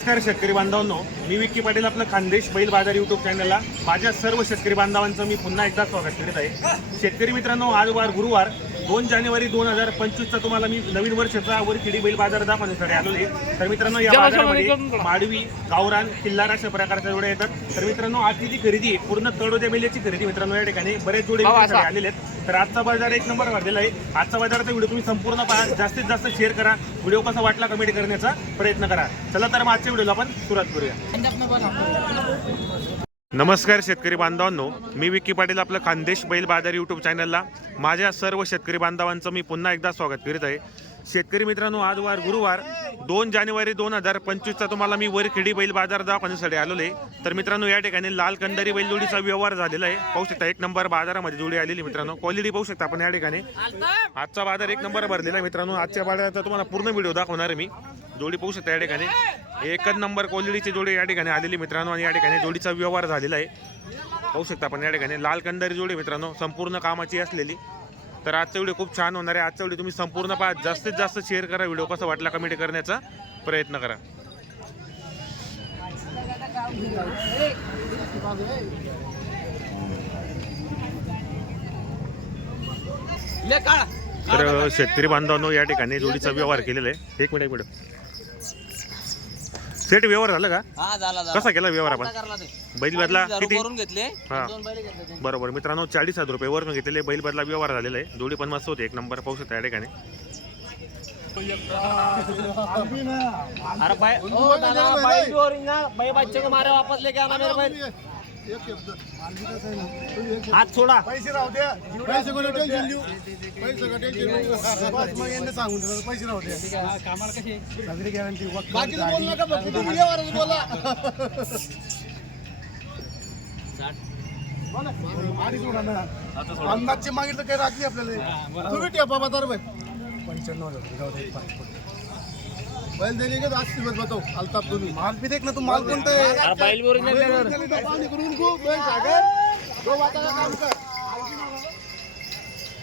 नमस्कार शेतकरी बांधवांनो. मी विक्की पाटील आपलं खानदेश बैल बाजार युट्यूब चॅनलला माझ्या सर्व शेतकरी बांधवांचं मी पुन्हा एकदा स्वागत करीत आहे. शेतकरी मित्रांनो आज वार गुरुवार दोन जानेवारी दोन हजार पंचवीसचा तुम्हाला मी नवीन वर्षाचा वर खेडी बैल बाजार दाखवण्यासाठी आलो आहे. तर मित्रांनो या बाजारामध्ये माडवी गावरान किल्लार अशा प्रकारच्या जोड्या येतात. तर मित्रांनो आजची जी खरेदी आहे पूर्ण तळोद्या मेल्याची खरेदी मित्रांनो या ठिकाणी बरेच जोडे आलेले आहेत. तर आजचा बाजार एक नंबर वाढलेला आहे. आजचा बाजाराचा व्हिडिओ तुम्ही संपूर्ण पहा. जास्तीत जास्त शेअर करा. व्हिडिओ कसा वाटला कमेंट करण्याचा प्रयत्न करा. चला तर मग आजच्या व्हिडिओला आपण सुरुवात करूया. नमस्कार शेतकरी बांधवांनो. मी विक्की पाटील आपलं खानदेश बैल बाजार यूट्यूब चॅनलला माझ्या सर्व शेतकरी बांधवांचं मी पुन्हा एकदा स्वागत करीत आहे. शेतकरी मित्रांनो आज वार गुरुवार. दोन जानेवारी दोन हजार पंचवीसचा तुम्हाला मी वरखेडी बैल बाजार दाखवण्यासाठी आलेलो आहे. तर मित्रांनो या ठिकाणी लाल कंदारी बैलजोडीचा व्यवहार झालेला आहे. पाहू शकता एक नंबर बाजारामध्ये जोडी आलेली मित्रांनो. क्वालिटी पाहू शकता आपण या ठिकाणी. आजचा बाजार एक नंबर भरलेला आहे मित्रांनो. आजच्या बाजाराचा तुम्हाला पूर्ण व्हिडिओ दाखवणार आहे मी. जोडी पाहू शकता या ठिकाणी. एकच नंबर क्वालिटीची जोडी या ठिकाणी आलेली मित्रांनो आणि या ठिकाणी जोडीचा व्यवहार झालेला आहे. पाहू शकता आपण या ठिकाणी. लाल कंदारी जोडी मित्रांनो. संपूर्ण कामाची असलेली. तर आजचा व्हिडिओ खूप छान होणार आहे. आजचा व्हिडिओ तुम्ही संपूर्ण पहा. जास्तीत जास्त शेअर करा. व्हिडिओ कसा वाटला कमेंट करण्याचा प्रयत्न करा. तर शेतकरी बांधवांनो या ठिकाणी जोडीचा व्यवहार केलेला आहे. एक मिनिट एक मिनिट. सेट व्यवहार झाला का? हा झाला झाला. कसा केला व्यवहार आपण? आता करला ते. बैल बदला दारू किती? करून घेतले. हा. दोन बैल घेतले ते. बरोबर. मित्रांनो चाळीस हजार रुपये वरून घेतलेले बैल बदला व्यवहार झालेला आहे. जोडी पण मस्त होते. एक नंबर पाहू शकता या ठिकाणी. अरे भाई ओ दादा भाई ना भाई बच्चे को मारे वापस लेके आना मेरे भाई हाथ छोड़ा पैसे राहू द्या. पैसे कोणी टेन्शन देऊ पैसे का टेन्शन देऊ बस मग यांनी सांगून दिलं. पैसे राहू द्या. कामाला कशी सगळी गॅरंटी बाकी बोल नका फक्त तुम्ही यावरच बोला. अंदाजचे मागितलं काही राखली आपल्याला. तुम्ही ठेवा बाबा तर भाई पंच्याण्णव हजार. बैल देणे का आज दिवस बताओ अल्ताप तुम्ही. माल भी देख ना तू माल कोणता आहे? बैल बैल पाहुणे करून गो, बैल सागर. दो वाटाला काम कर.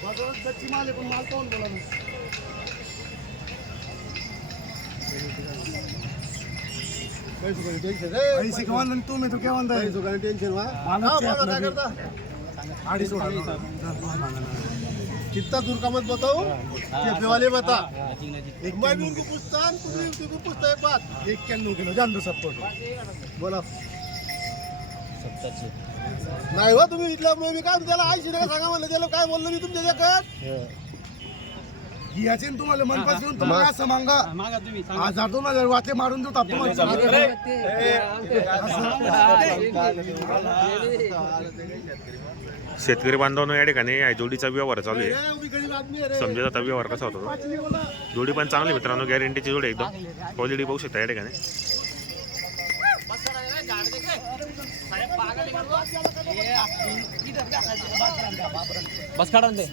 बाजारात कच्ची माल पण माल पाहून बोला मी पैसे कमाल आणि तुम्ही तो केव्हा म्हणताय टेन्शन वा अडीच कितना दूर का मत बताओ? कैफे वाले बता। मैं भी उनको पूछता हूँ तुम भी उनको पूछता है एक बात। एक क्या किलो जान दो सबको बोला। नाही हो तुम्ही इथल्या मग मी काय त्याला ऐंशी टक्का सांगा म्हणलं त्याला काय बोललो मी तुमच्या जगात घ्यायचे ना तुम्हाला मनपास घेऊन तुम्हाला असं मागा. मागा तुम्ही हजार दोन हजार वाटे मारून देऊ ताप शेतकरी बांधवांनो या ठिकाणी या जोडीचा व्यवहार चालू आहे समजा आता व्यवहार कसा होता तो. जोडी पण चांगली मित्रांनो गॅरंटीची जोडी आहे एकदम क्वालिटी पाहू शकता या ठिकाणी बस काढा ते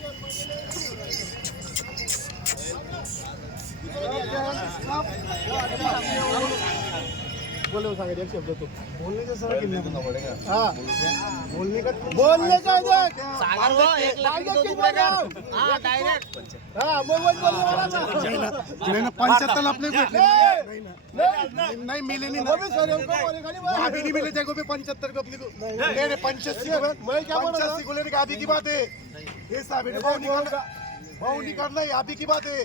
बोलने सांगा एक शब्द तो. बोलने का सर हाँ. बोलने का बोलने का सागर वो एक लकड़ी दो टुकड़े कर हां डायरेक्ट हाँ बोल बोल बोलने वाला ना नाही ना पंच्याहत्तर आपले भेटले. नाही ना. नाही नाही. मिले नहीं ना अभी नहीं मिले देखो भी पंच्याहत्तर को अपने को नहीं नहीं. पंचासी पंचासी को लेने का अभी की बात है ये साहब है भाव निकल भाव निकलना है अभी की बात है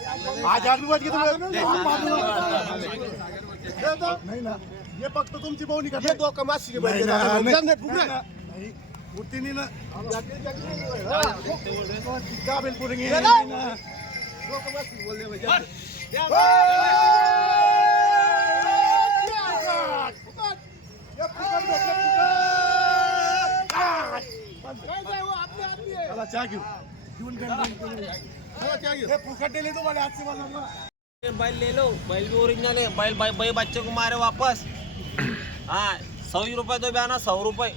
आज आठ बज के नाही ना ये फक्त तुमची भाव निकल ये दो कमाशी उठती ना का बिल पुरेंगे चला चहा घेऊ घेऊन चहा घेऊ हे फुकट दिले तुम्हाला आजची मला बैल ले लो बैल भी ओरिजिनल है बैल भाई भाई बच्चे को मारे वापस. हाँ सौ ही रुपए तो बयाना सौ रुपए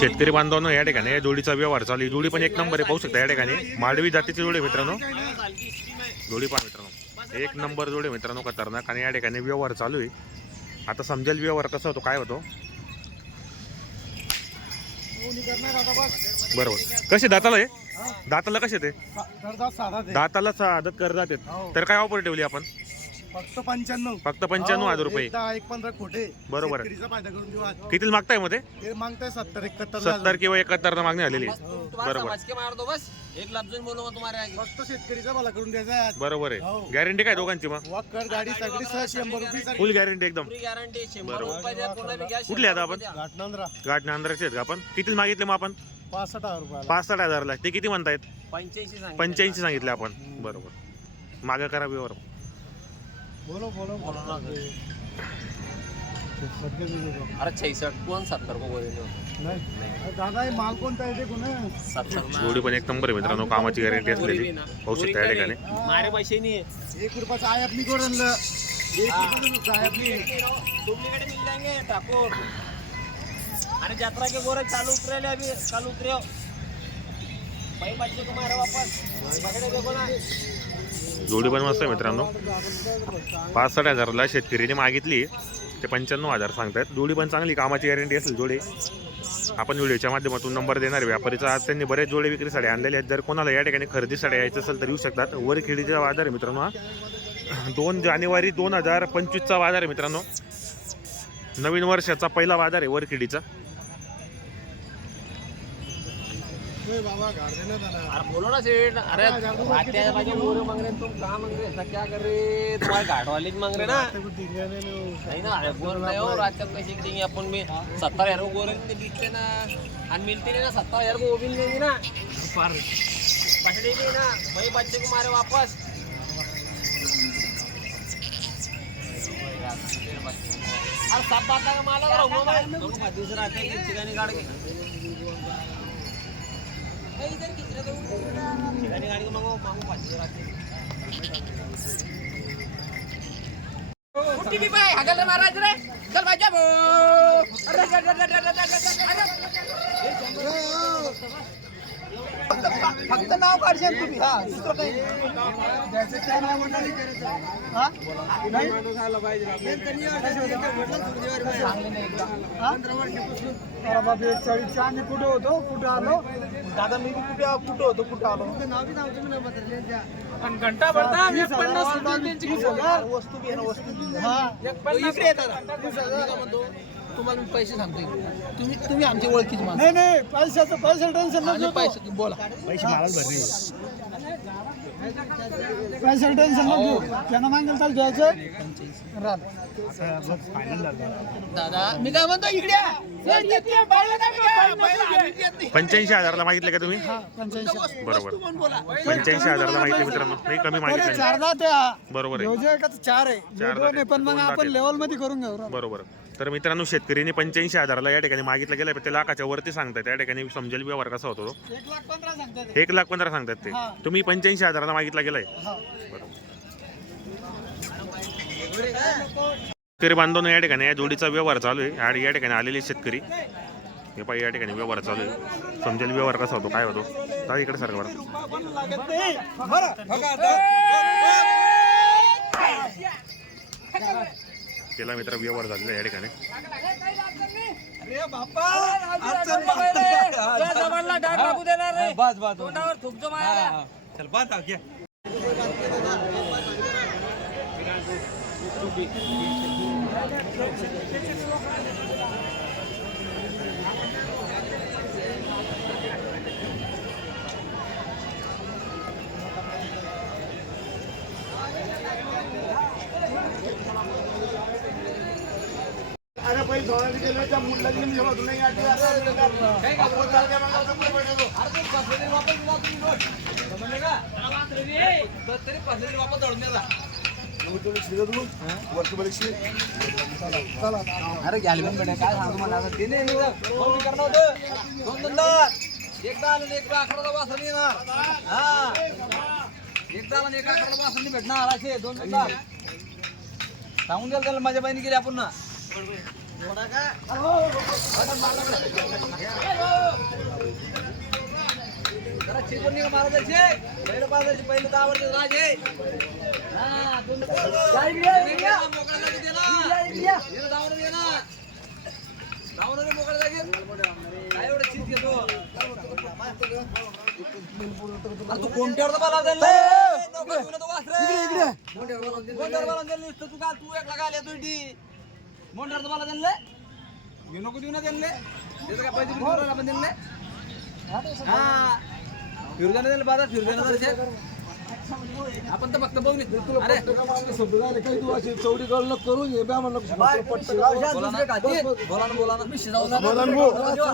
शेतकरी बांधवांनो या ठिकाणी या जोडीचा व्यवहार चालू आहे. जोडी पण एक नंबर आहे पाहू शकता या ठिकाणी. माडवी जातीची जोडी मित्रांनो. जोडी पहा मित्रांनो. एक नंबर जोडी मित्रांनो खतरनाक. आणि या ठिकाणी व्यवहार चालू आहे. आता समजेल व्यवहार कसा होतो काय होतो? करणार आता बस? बरोबर. कसे दाताला आहे? दाताला कसे ते दाताला आदत करतात हो. तर काय ऑफर ठेवली आपण? फक्त पंच्याण्णव. फक्त पंच्याण्णव हजार रुपये. एक एक पंधरा खोटे. बरोबर. किती मागतायमध्ये हे मागताय सत्तर एकाहत्तर सत्तर किंवा एकाहत्तर मागणी आलेली बरोबर. समझ के मार दो बस. एक लफ्ज में बोलूंगा तुम्हारे आगे फक्त शेतकरीचा मला करून द्यायचा. बरोबर हो. आहे गॅरंटी काय दोघांची मग? गाडी सगळी सह शंभर रुपये फुल गॅरंटी एकदम. गॅरंटी बरोबर. रुपये कुठले आता आपण? रुपये. घाटनांद्रा. गाठ नांद्राचे आहेत का आपण? किती मागितले मग आपण? पासष्ट हजार रुपयाला. हजारला. ते किती म्हणतायत? पंच्याऐंशी सांगितले. पंच्याऐंशी सांगितले आपण. बरोबर. मागं करा व्यवहार. बोलो बोलो बोलो. ना. सध्या. अरे छैसठ. कोण सत्तर को बोले नाही. अरे दादा हे माल कोणता आहे ते कोण आहे? सत्तर ना. जोडी पण एक नंबर आहे मित्रांनो. कामाची गॅरंटी पुरी असलेली. पाहू शकता या ठिकाणी. नाही. मारे पैसे नाही. आहे. एक रुपयाचा आहे आपली गोड आणलं एक रुपयाचं आहे आपली. डुप्लीकेट मिल जाएंगे ठाकुर. अरे यात्रा के गोरे चालू उतरे अभी कल उतरे भाई बच्चे को मारे वापस. पकड़े देखो ना जोडी पण मस्त आहे मित्रांनो. पाच साठ हजारला शेतकरीने मागितली. ते पंच्याण्णव हजार सांगतात जोडी पण चांगली कामाची गॅरंटी असेल जोडी. आपण व्हिडिओच्या माध्यमातून नंबर देणार व्यापारीचा आज त्यांनी बरेच जोडे विक्रीसाठी आणलेले आहेत. जर कोणाला या ठिकाणी खरेदीसाठी यायचं असेल तर येऊ शकतात. वरखेडीचा बाजार आहे मित्रांनो हा. दोन जानेवारी दोन हजार पंचवीसचा बाजार आहे मित्रांनो. नवीन वर्षाचा पहिला बाजार आहे वरखेडीचा बोलो ना सेठ अरे बातें बातें गोरे मांग रहे तुम कहाँ मांग रहे ऐसा क्या कर? रहे तुम्हारे घाट वाले मांग रहे ना नाही. नहीं ना अरे बोल रहे हो रात तक कैसे देंगे अपन में सत्तर हजार को गोरे ने बेचते ना. और मिलते नहीं ना सत्तर हजार को वो भी देंगे ना पकड़े भी ना. वही बच्चे को मारे वापस. अरे सब बात का माल है रहुआ मैं दोनों खाते से रहते हैं चिकनी काट के कुठे बी पाय हागल महाराज रे चल माझ्या फक्त- फक्त नाव काढशाल तुम्ही हा दुसरं काही हा? नाही? चाळीसच्या आम्ही कुठे होतो कुठं आलो दादा मी कुठे कुठे होतो? कुठे आलो? घंटा भरता एक पन्नास रुपये तीस हजार वस्तू ना. हा. इकडे येतात तुम्हाला मी पैसे सांगतो तुम्ही तुम्ही आमच्या ओळखीच माणसं. नाही नाही पैशाचं पैसा टेन्शन आणि नको पैसे बोला. पैसे मारायला भरले. पैसा टेन्शन नको त्यांना मागेल चाल द्यायचं दादा मी काय म्हणतो इकडे. पंच्याऐंशी हजारला मागितले का तुम्ही? पंच्याऐंशी. बरोबर. पंच्याऐंशी हजारला मागितले मित्रांनो. नाही कमी मागितले. बरोबर आहे. चार आहे. पण मग आपण. लेवलमध्ये करून घेऊ बरोबर. तर मित्रांनो शेतकरीने पंच्याऐंशी हजाराला या ठिकाणी मागितलं गेलं पण ते लाखाच्या वरती सांगतात त्या ठिकाणी समजेल व्यवहार कसा होतो तो. एक लाख पंधरा सांगतात ते. तुम्ही पंच्याऐंशी हजाराला मागितला गेलाय. हा. शेतकरी बांधवून या ठिकाणी या जोडीचा व्यवहार चालू आहे आणि या ठिकाणी आलेले शेतकरी. हे पाहिजे या ठिकाणी व्यवहार चालू आहे. समजेल व्यवहार कसा होतो काय होतो? जा इकडे सारखं बरं केला मित्र व्यवहार झालेला आहे या ठिकाणी. रे. तोंडावर थुंकतो मारायला. अरे पैसे पण गेले कडे काय सांगू मला आता ते नाही करणार होतं? दोन दोनदार. एकदा आलं आणि एकदा अकराला वासरणी येणार हा एकदा आलं एक एका अकराला भेटणार असे दोन दोनदार सांगून द्याल त्याला माझ्या बहिणी गेल्या आपण का पहिलं पहिलं दहा वर्ष राजे हा दोन मोकळा जागी दे ना हिला जाऊन दे ना जाऊन दे मोकळा जागी. काय एवढं चीज घेतो अरे तू कोणत्यावर नुसतं तू काल तू एकला काय तू इटी मोंढ्यावर बाला दिले घेऊ नको देऊ ना दिले त्याचं काय पैसे बिल आपण दिले हा फिरजाने दिले बाजार फिरजाने दर्शन आपण तर फक्त बघून येतो. अरे. तू चौडी करून करून ये बा म्हणलं बोला ना. बोला ना. बोला ना मिशी जाऊ नका.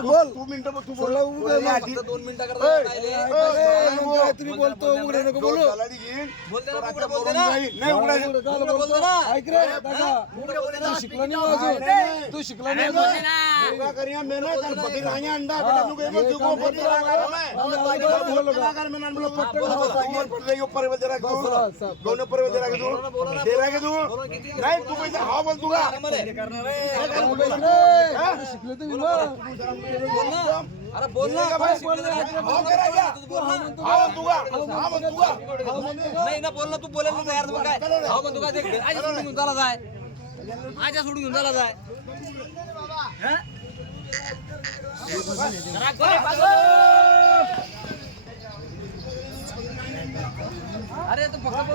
बोल तू मिनिटं बघ, तू बोलला उभे बोला, फक्त दोन मिनिटं करता राहिले. काहीतरी बोलतो उघडे नको बोलू बोलते ना, उघडं बोलते ना. नाही उघडायचं उघडं बोलते ना. ऐक रे दादा. तू शिकला नाही अजून तू शिकला नाही अजून? नाही तू पैसे हा बोल तू शिकले तुम्ही मग. बोल ना. अरे बोल ना पैसे शिकले तर काय? बोल ना. नाही ना बोल ना तू बोलायला तयार तर मग काय हो म्हणतो का ते आजा सोडून घेऊन झाला जाय आजा सोडून घेऊन झाला जाय